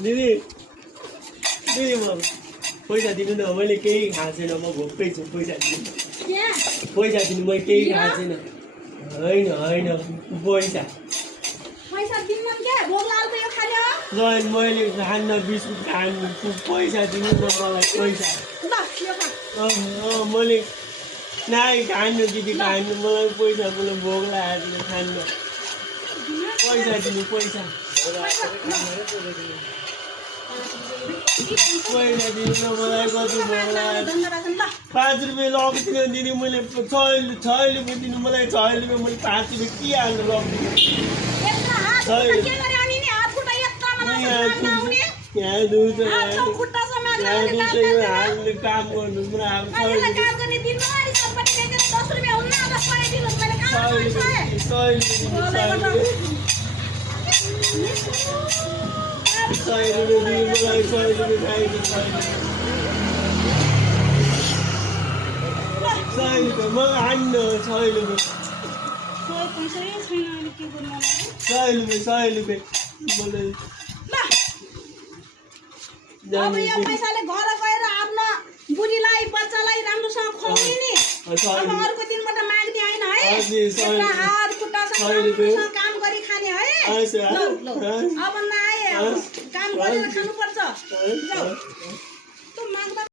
दिदी दिदी म पैसा दिनु न मैले केही खाएको छैन म भोकै छु पैसा दिनु पैसा दिनु मैले केही खाएको छैन होइन होइन पैसा मैले खान्न बिस्कुट खानु पैसा दिनु न मलाई पैसा मैले नाइ खानु दिदी खानु मलाई पैसा मलाई भोक लागेको छ खान्न पैसा दिनु पैसा पैसा दिनु न मलाई कति भोक लाग्यो 5 रुपियाँ लगिदिनु दिदी मैले 6 रुपियाँ दिनु मलाई 6 रुपियाँ मैले 5 रुपियाँ के हाल्नु लगिदिनु यहाँ दुध काम गर्नु अब यो पैसाले घर गएर आफ्नो बुढीलाई बच्चालाई राम्रोसँग खुवाउने नि अब अर्को दिनबाट माग्ने हैन है एउटा हात खुट्टासँग राम्रोसँग काम गरी खाने है ल अब नआए काम गरेर खानुपर्छ जाऊ